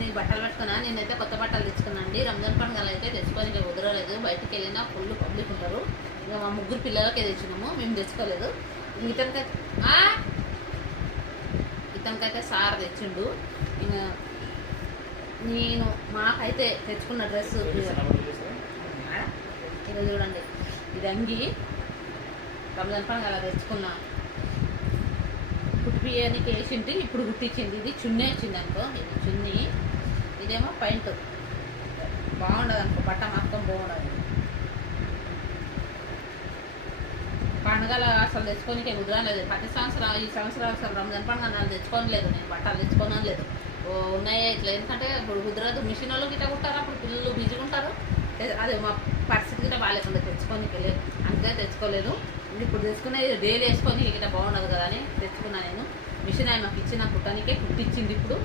నేను బట్టలు పట్టుకున్నా. నేనైతే కొత్త బట్టలు తెచ్చుకున్నా అండి. రంజాన్ పండుగలు అయితే తెచ్చుకొని ఇంకా కుదరలేదు. బయటికి వెళ్ళినా ఫుల్ పబ్లిక్ ఉంటారు. ఇంకా మా ముగ్గురు పిల్లలకే తెచ్చినాము, మేము తెచ్చుకోలేదు. ఇతనికైతే సార్ తెచ్చిండు. ఇంకా నేను మాకైతే తెచ్చుకున్న డ్రెస్ ఇక చూడండి, ఇది అంగి రంజాన్ పండుగ అలా తెచ్చుకున్నా. కుట్టి బియ్యానికి వేసింటి, ఇప్పుడు కుట్టించింది. ఇది చున్నీ వచ్చింది అనుకో, ఇది చున్నీ, ఇదేమో పాయింట్. బాగుండదు అనుకో, బట్ట మొత్తం బాగుండదు. పండుగలు అసలు తెచ్చుకోనికే కుదరలేదు. ప్రతి సంవత్సరం ఈ సంవత్సరం అసలు రంజాన్ పండుగ నాకు తెచ్చుకోలేదు. నేను బట్టలు తెచ్చుకోనని లేదు. ఉన్నాయే ఇట్లా, ఎందుకంటే ఇప్పుడు కుదరదు. మిషన్ వాళ్ళు గిట్ట కుట్టారు, అప్పుడు పిల్లలు బిజీగా ఉంటారు. అదే మా పరిస్థితి గిట్ట బాగాలేకుండా తెచ్చుకోనికి లేదు, అందుకే తెచ్చుకోలేదు. ఇప్పుడు తెచ్చుకునే డైలీ వేసుకొని గిట్ట బాగుండదు కదా అని తెచ్చుకున్నా. నేను మిషన్ ఆయన మాకు ఇచ్చిన కుట్టానికే కుట్టించింది. ఇప్పుడు